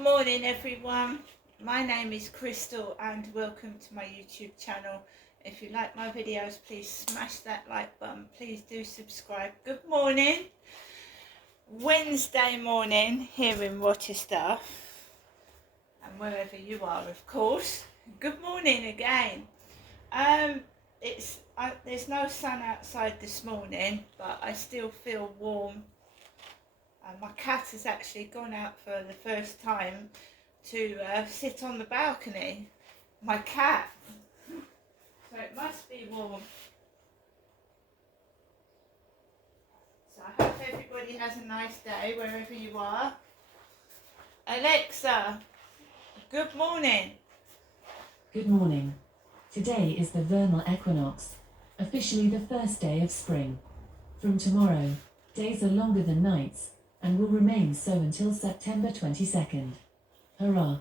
morning everyone, my name is Crystal and welcome to my YouTube channel. If you like my videos, please smash that like button, please do subscribe. Good morning, Wednesday morning here in Rochester and wherever you are, of course. Good morning again. There's no sun outside this morning, but I still feel warm. My cat has actually gone out for the first time to sit on the balcony. My cat. So it must be warm. So I hope everybody has a nice day wherever you are. Alexa, good morning. Good morning. Today is the vernal equinox, officially the first day of spring. From tomorrow, days are longer than nights, and will remain so until September 22nd. Hurrah!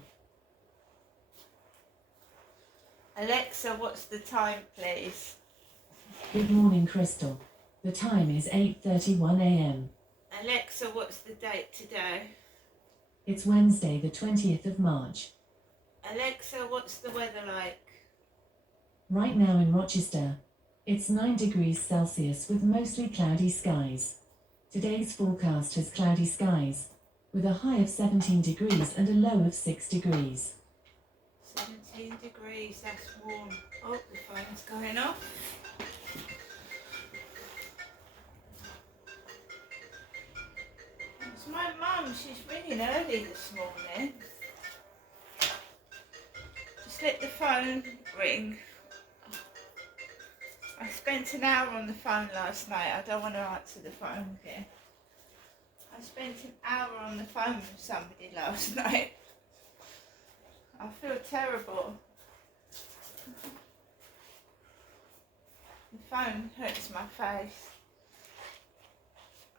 Alexa, what's the time, please? Good morning, Crystal. The time is 8:31 a.m. Alexa, what's the date today? It's Wednesday, the 20th of March. Alexa, what's the weather like? Right now in Rochester, it's 9 degrees Celsius with mostly cloudy skies. Today's forecast has cloudy skies, with a high of 17 degrees and a low of 6 degrees. 17 degrees, that's warm. Oh, the phone's going off. It's my mum, she's ringing early this morning. Just let the phone ring. I spent an hour on the phone last night. I don't want to answer the phone again. I spent an hour on the phone with somebody last night. I feel terrible. The phone hurts my face.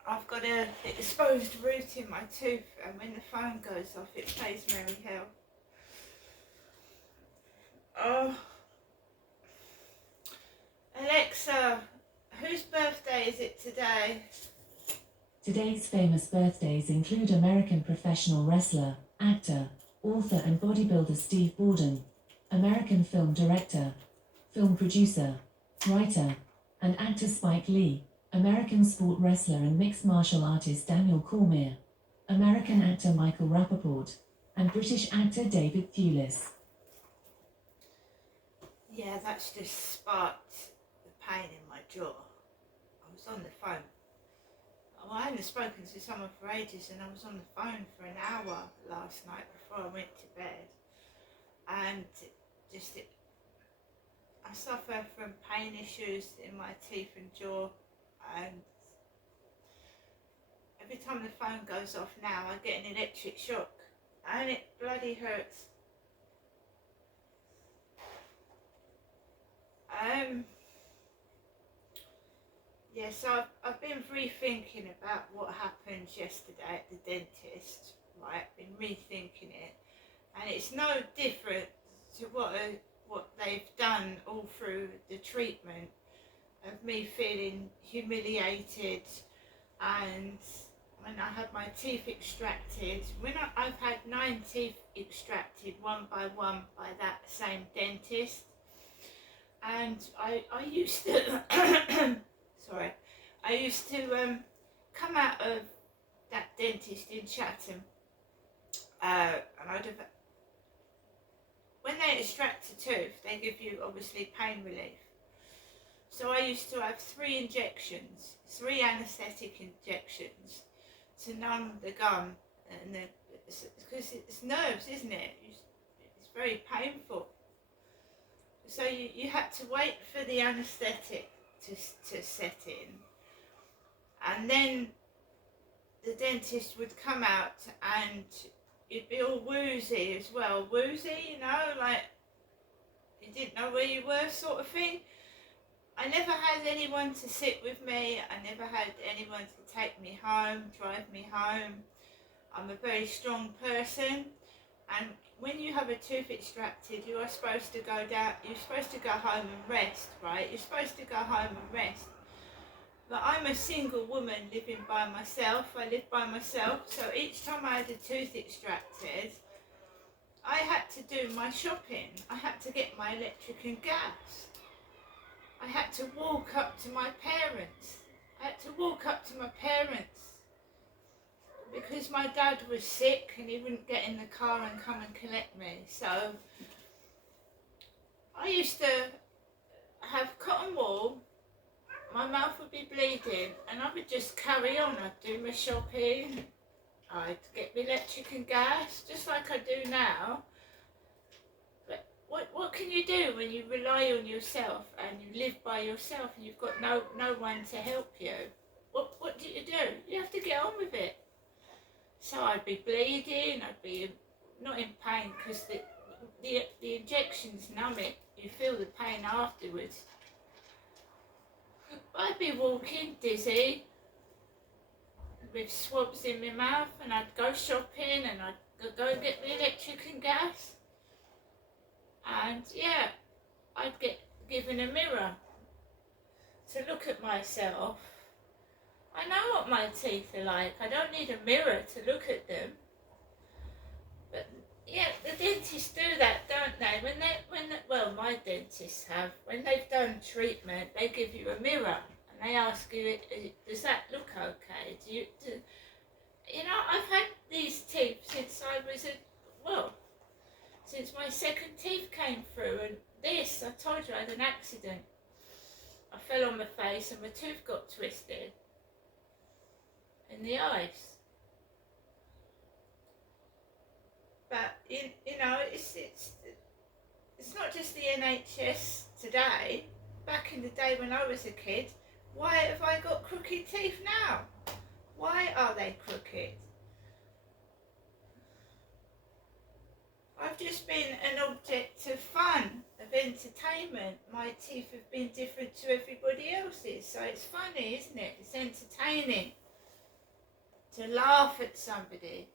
I've got an exposed root in my tooth, and when the phone goes off it plays merry hell. Oh. Alexa, whose birthday is it today? Today's famous birthdays include American professional wrestler, actor, author and bodybuilder Steve Borden, American film director, film producer, writer, and actor Spike Lee, American sport wrestler and mixed martial artist Daniel Cormier, American actor Michael Rappaport, and British actor David Thewlis. Yeah, that's just sparked the pain in my jaw. I was on the phone. Well, I hadn't spoken to someone for ages, and I was on the phone for an hour last night before I went to bed. And I suffer from pain issues in my teeth and jaw, and every time the phone goes off now I get an electric shock, and it bloody hurts. Yeah, so I've been rethinking about what happened yesterday at the dentist, right? Been rethinking it, and it's no different to what they've done all through the treatment of me feeling humiliated. And when I had my teeth extracted, I've had 9 teeth extracted one by one by that same dentist, and I used to sorry, I used to come out of that dentist in Chatham, and when they extract a tooth, they give you obviously pain relief. So I used to have 3 anaesthetic injections to numb the gum, and because it's nerves, isn't it? It's very painful. So you had to wait for the anaesthetic to set in, and then the dentist would come out and you'd be all woozy as well. Woozy, like you didn't know where you were, sort of thing. I never had anyone to sit with me. I never had anyone to take me home, drive me home. I'm a very strong person, and when you have a tooth extracted, you are supposed to go down, you're supposed to go home and rest, right? You're supposed to go home and rest. But I'm a single woman living by myself. I live by myself, so each time I had a tooth extracted, I had to do my shopping. I had to get my electric and gas. I had to walk up to my parents. I had to walk up to my parents because my dad was sick and he wouldn't get in the car and come and collect me. So I used to have cotton wool, my mouth would be bleeding, and I would just carry on. I'd do my shopping, I'd get my electric and gas, just like I do now. But what can you do when you rely on yourself and you live by yourself and you've got no one to help you? What do? You have to get on with it. So I'd be bleeding, I'd be not in pain because the injections numb it. You feel the pain afterwards. I'd be walking dizzy with swabs in my mouth, and I'd go shopping and I'd go and get the electric and gas. And yeah, I'd get given a mirror to look at myself. I know what my teeth are like. I don't need a mirror to look at them. But yeah, the dentists do that, don't they? Well, my dentists have. When they've done treatment, they give you a mirror and they ask you, does that look okay? You know, I've had these teeth since I was since my second teeth came through, and this, I told you I had an accident. I fell on my face and my tooth got twisted in the ice. But you know, it's not just the NHS today. Back in the day when I was a kid, why have I got crooked teeth now? Why are they crooked? I've just been an object of fun, of entertainment. My teeth have been different to everybody else's, so it's funny, isn't it? It's entertaining to laugh at somebody.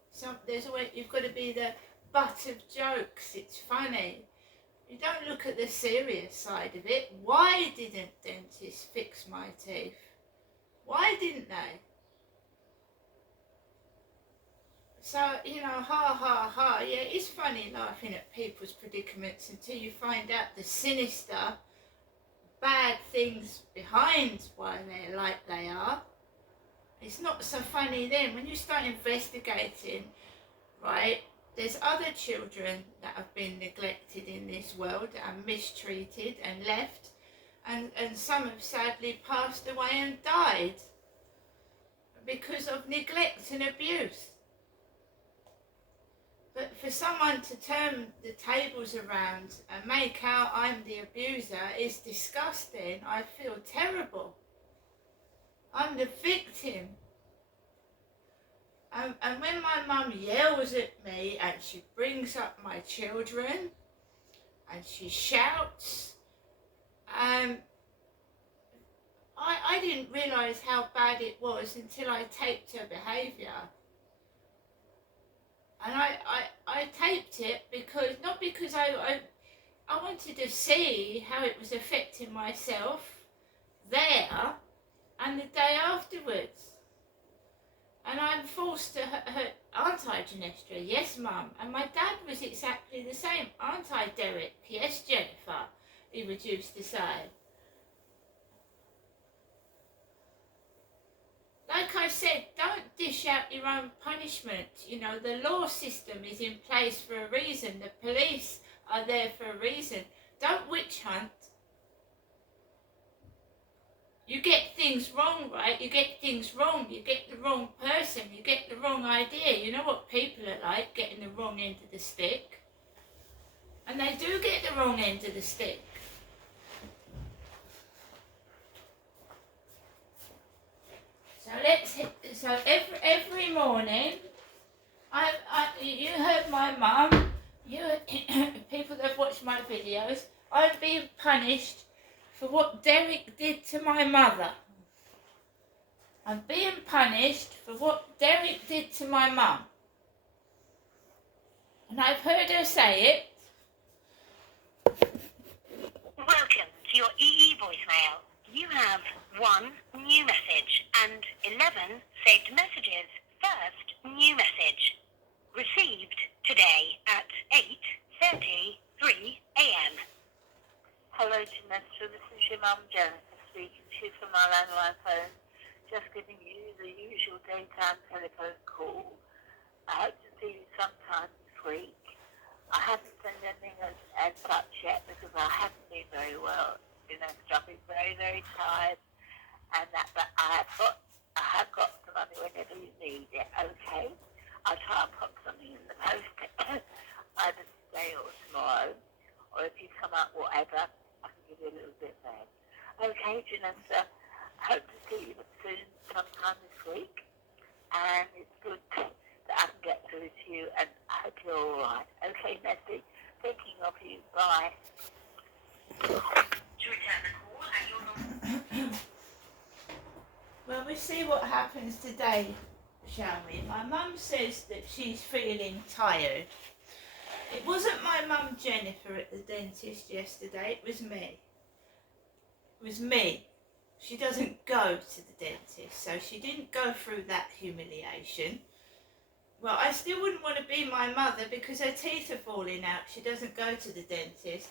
There's always, you've got to be the butt of jokes. It's funny. You don't look at the serious side of it. Why didn't dentists fix my teeth? Why didn't they? So, you know, ha ha ha, yeah, it's funny laughing at people's predicaments until you find out the sinister, bad things behind why they're like they are. It's not so funny then. When you start investigating, right, there's other children that have been neglected in this world and mistreated and left, and some have sadly passed away and died because of neglect and abuse. But for someone to turn the tables around and make out I'm the abuser is disgusting. I feel terrible. I'm the victim. And when my mum yells at me and she brings up my children and she shouts, I didn't realise how bad it was until I taped her behaviour. And I taped it because, not because I wanted to see how it was affecting myself there and the day afterwards. And I'm forced to hurt, aren't I, Genestra? Yes, Mum. And my dad was exactly the same, aren't I, Derek? Yes, Jennifer, he would used to say. Like I said, don't dish out your own punishment. You know, the law system is in place for a reason. The police are there for a reason. Don't witch hunt. You get things wrong, right? You get things wrong. You get the wrong person. You get the wrong idea. You know what people are like, getting the wrong end of the stick. And they do get the wrong end of the stick. So every morning, you heard my mum, people that have watched my videos, I'm being punished for what Derek did to my mother. I'm being punished for what Derek did to my mum. And I've heard her say it. Welcome to your EE voicemail. You have 1 new message and 11 saved messages. First new message. Received to today at 8:33 a.m. Hello, Janessa. This is your mum, Jennifer, speaking to you from our landline phone. Just giving you the usual daytime telephone call. I hope to see you sometime this week. I haven't done anything as such yet because I haven't been very well. I've been very, very tired, and that. But I have got the money whenever you need it. Okay, I'll try and pop something in the post either today or tomorrow, or if you come up, whatever, I can give you a little bit then. Okay, Janessa. Hope to see you soon, sometime this week, and it's good that I can get through to you, and I hope you're all right. Okay, Nessie, thinking of you. Bye. To return the call at your normal. Well, we'll see what happens today, shall we? My mum says that she's feeling tired. It wasn't my mum Jennifer at the dentist yesterday, it was me. It was me. She doesn't go to the dentist, so she didn't go through that humiliation. Well, I still wouldn't want to be my mother because her teeth are falling out. She doesn't go to the dentist.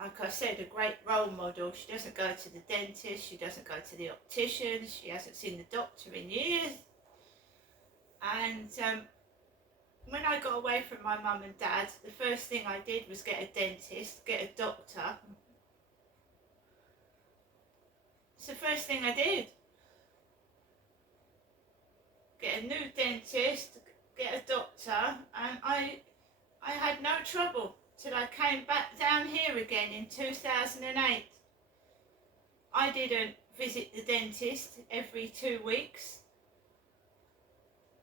Like I said, a great role model. She doesn't go to the dentist. She doesn't go to the optician. She hasn't seen the doctor in years. And when I got away from my mum and dad, the first thing I did was get a dentist, get a doctor. It's the first thing I did. Get a new dentist, get a doctor, and I had no trouble till I came back down here again in 2008. I didn't visit the dentist every 2 weeks.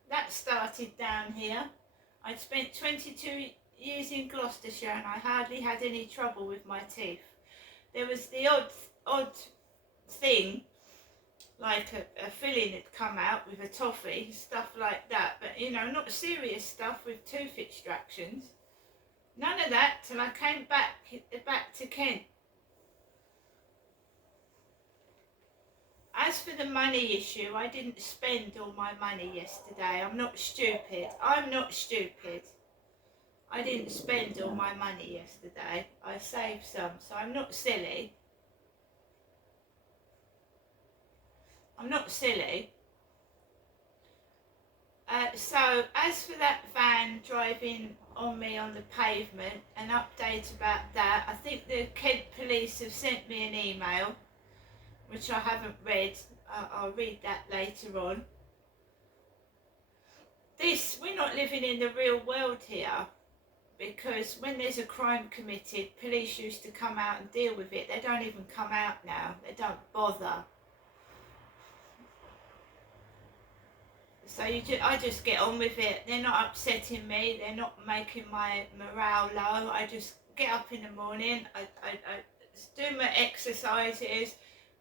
That started down here. I'd spent 22 years in Gloucestershire and I hardly had any trouble with my teeth. There was the odd thing, like a filling had come out with a toffee, stuff like that, but not serious stuff with tooth extractions. None of that till I came back to Kent. As for the money issue, I didn't spend all my money yesterday. I'm not stupid. I didn't spend all my money yesterday. I saved some, so I'm not silly. So as for that van driving on me on the pavement, an update about that. I think the Kent police have sent me an email, which I haven't read. I'll read that later on. We're not living in the real world here, because when there's a crime committed, police used to come out and deal with it. They don't even come out now. They don't bother. So I just get on with it. They're not upsetting me. They're not making my morale low. I just get up in the morning. I do my exercises,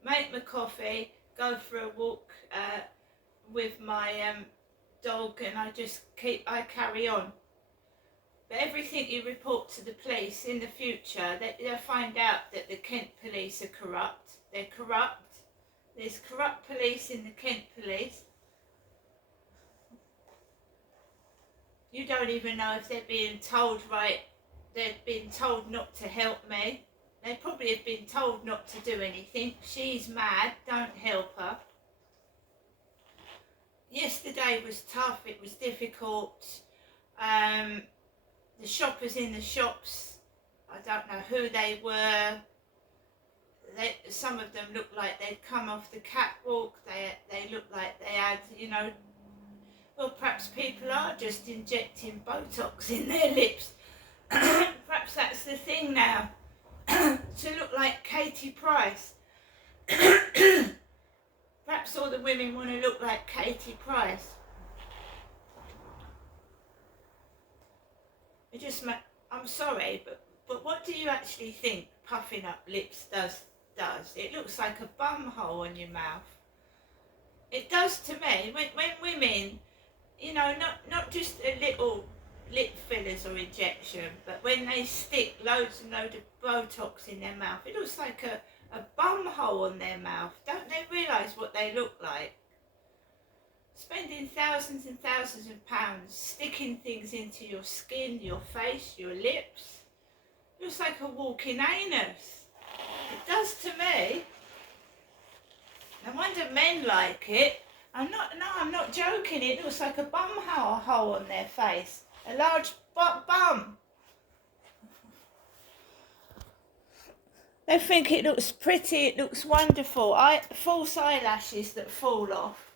make my coffee, go for a walk with my dog, and I carry on. But everything you report to the police in the future, they'll find out that the Kent police are corrupt. They're corrupt. There's corrupt police in the Kent police. You don't even know if they're being told right. They've been told not to help me. They probably have been told not to do anything. She's mad, don't help her. Yesterday was tough, it was difficult. The shoppers in the shops, I don't know who they were. Some of them looked like they'd come off the catwalk. They looked like they had, well, perhaps people are just injecting Botox in their lips. Perhaps that's the thing now, to look like Katie Price. Perhaps all the women want to look like Katie Price. I'm sorry, but what do you actually think puffing up lips does? It looks like a bum hole on your mouth. It does to me. When women, not just a little lip fillers or injection, but when they stick loads and loads of Botox in their mouth, it looks like a bum hole on their mouth. Don't they realise what they look like? spending thousands and thousands of pounds sticking things into your skin, your face, your lips. It looks like a walking anus. It does to me. No wonder men like it. I'm not joking. It looks like a bum hole on their face. A large bum. They think it looks pretty, it looks wonderful. False eyelashes that fall off.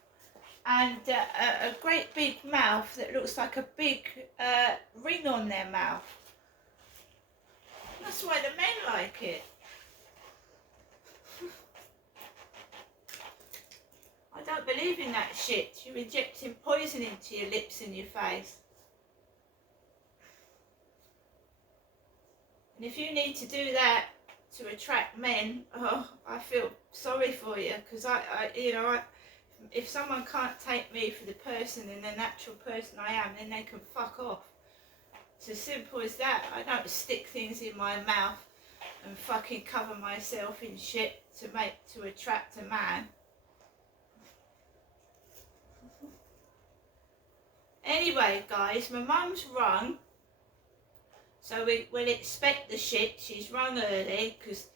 And a great big mouth that looks like a big ring on their mouth. That's why the men like it. I don't believe in that shit. You're injecting poison into your lips and your face. And if you need to do that to attract men, oh, I feel sorry for you, because if someone can't take me for the person and the natural person I am, then they can fuck off. It's as simple as that. I don't stick things in my mouth and fucking cover myself in shit to attract a man. Anyway, guys, my mum's rung, so we'll expect the shit. She's rung early because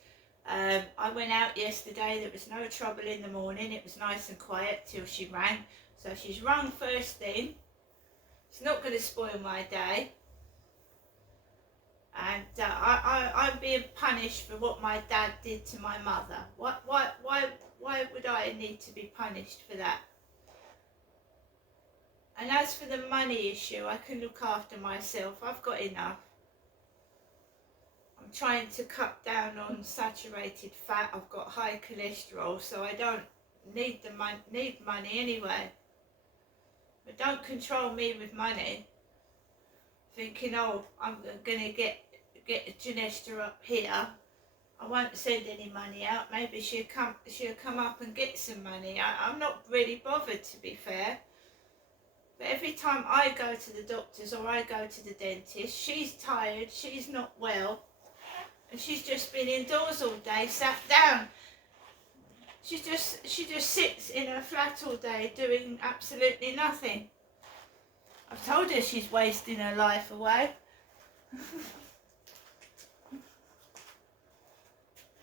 I went out yesterday. There was no trouble in the morning. It was nice and quiet till she rang. So she's rung first thing. It's not going to spoil my day. And I'm being punished for what my dad did to my mother. Why would I need to be punished for that? And as for the money issue, I can look after myself. I've got enough. I'm trying to cut down on saturated fat. I've got high cholesterol, so I don't need money anyway. But don't control me with money. Thinking, oh, I'm going to get Janesta up here. I won't send any money out. Maybe she'll come up and get some money. I'm not really bothered, to be fair. But every time I go to the doctors or I go to the dentist, she's tired, she's not well, and she's just been indoors all day, sat down. She just sits in her flat all day doing absolutely nothing. I've told her she's wasting her life away.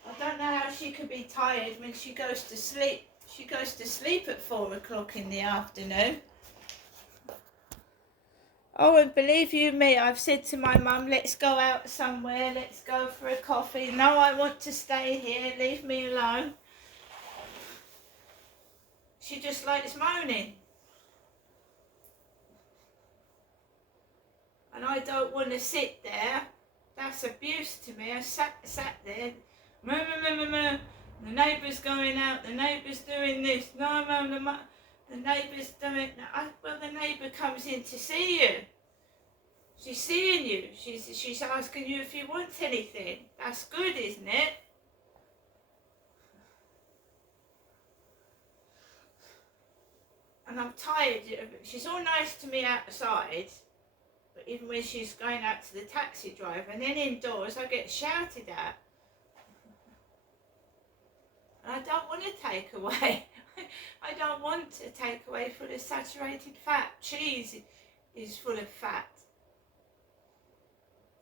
I don't know how she could be tired when she goes to sleep. She goes to sleep at 4 o'clock in the afternoon. Oh, and believe you me, I've said to my mum, let's go out somewhere, let's go for a coffee. No, I want to stay here, leave me alone. She just likes moaning. And I don't want to sit there. That's abuse to me. I sat there. The neighbour's going out, the neighbour's doing this. No, the neighbour's doing that. Well, the neighbour comes in to see you. She's seeing you. She's asking you if you want anything. That's good, isn't it? And I'm tired. She's all nice to me outside, but even when she's going out to the taxi driver, and then indoors I get shouted at. And I don't want to take away. I don't want a takeaway full of saturated fat. Cheese is full of fat.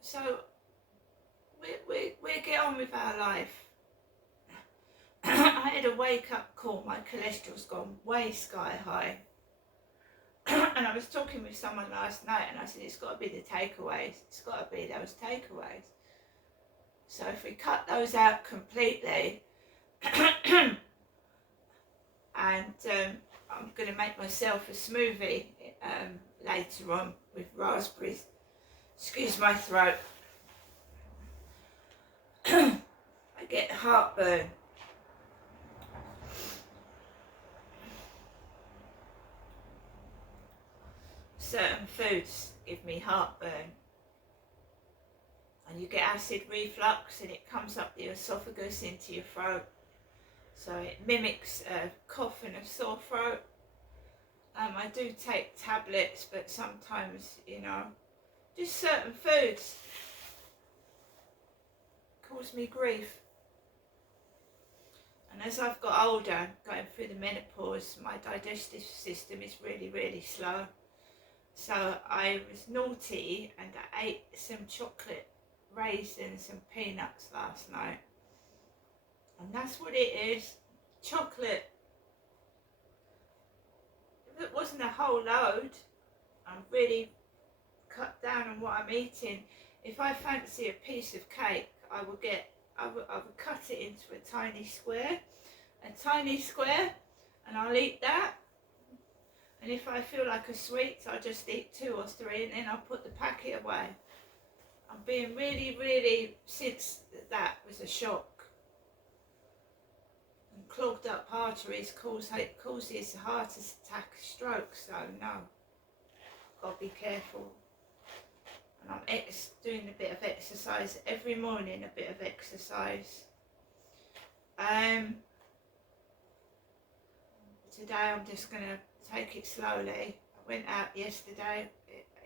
So we get on with our life. I had a wake-up call. My cholesterol's gone way sky high. And I was talking with someone last night, and I said, it's got to be the takeaways. It's got to be those takeaways. So if we cut those out completely, and I'm going to make myself a smoothie later on with raspberries. Excuse my throat. I get heartburn. Certain foods give me heartburn. And you get acid reflux, and it comes up the esophagus into your throat. So it mimics a cough and a sore throat. I do take tablets, but sometimes, just certain foods cause me grief. And as I've got older, going through the menopause, my digestive system is really, really slow. So I was naughty and I ate some chocolate raisins and peanuts last night. And that's what it is. Chocolate. It wasn't a whole load. I'm really cut down on what I'm eating. If I fancy a piece of cake, I would cut it into a tiny square, and I'll eat that. And if I feel like a sweet, I'll just eat 2 or 3 and then I'll put the packet away. I'm being really, really, since that was a shock. And clogged up arteries causes heart attack, stroke, so no. Got to be careful. And I'm doing a bit of exercise every morning, a bit of exercise. Today I'm just going to take it slowly. I went out yesterday.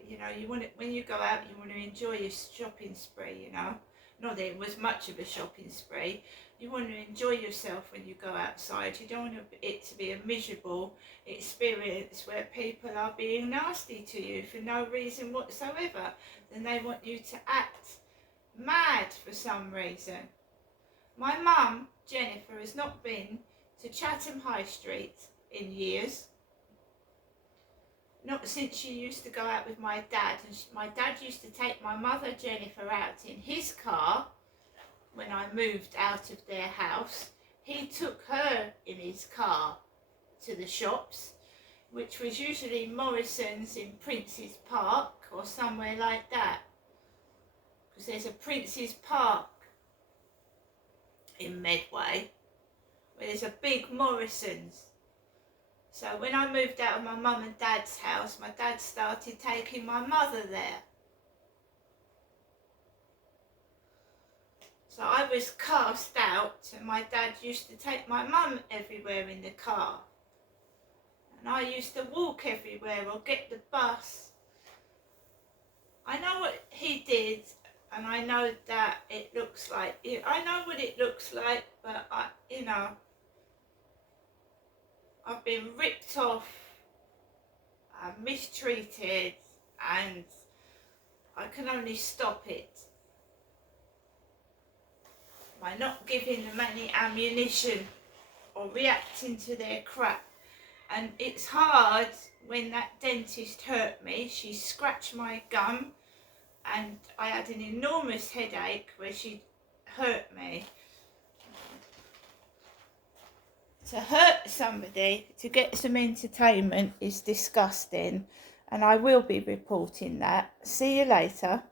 You know, when you go out, you want to enjoy your shopping spree, you know. Not that it was much of a shopping spree. You want to enjoy yourself when you go outside. You don't want it to be a miserable experience where people are being nasty to you for no reason whatsoever. Then they want you to act mad for some reason. My mum, Jennifer, has not been to Chatham High Street in years. Not since she used to go out with my dad. And my dad used to take my mother, Jennifer, out in his car when I moved out of their house. He took her in his car to the shops, which was usually Morrison's in Prince's Park or somewhere like that. Because there's a Prince's Park in Medway where there's a big Morrison's. So when I moved out of my mum and dad's house, my dad started taking my mother there. So I was cast out, and my dad used to take my mum everywhere in the car. And I used to walk everywhere or get the bus. I know what he did, and I know that it looks like, I know what it looks like, but I've been ripped off, mistreated, and I can only stop it by not giving them any ammunition or reacting to their crap. And it's hard when that dentist hurt me. She scratched my gum and I had an enormous headache where she hurt me. To hurt somebody to get some entertainment is disgusting, and I will be reporting that. See you later.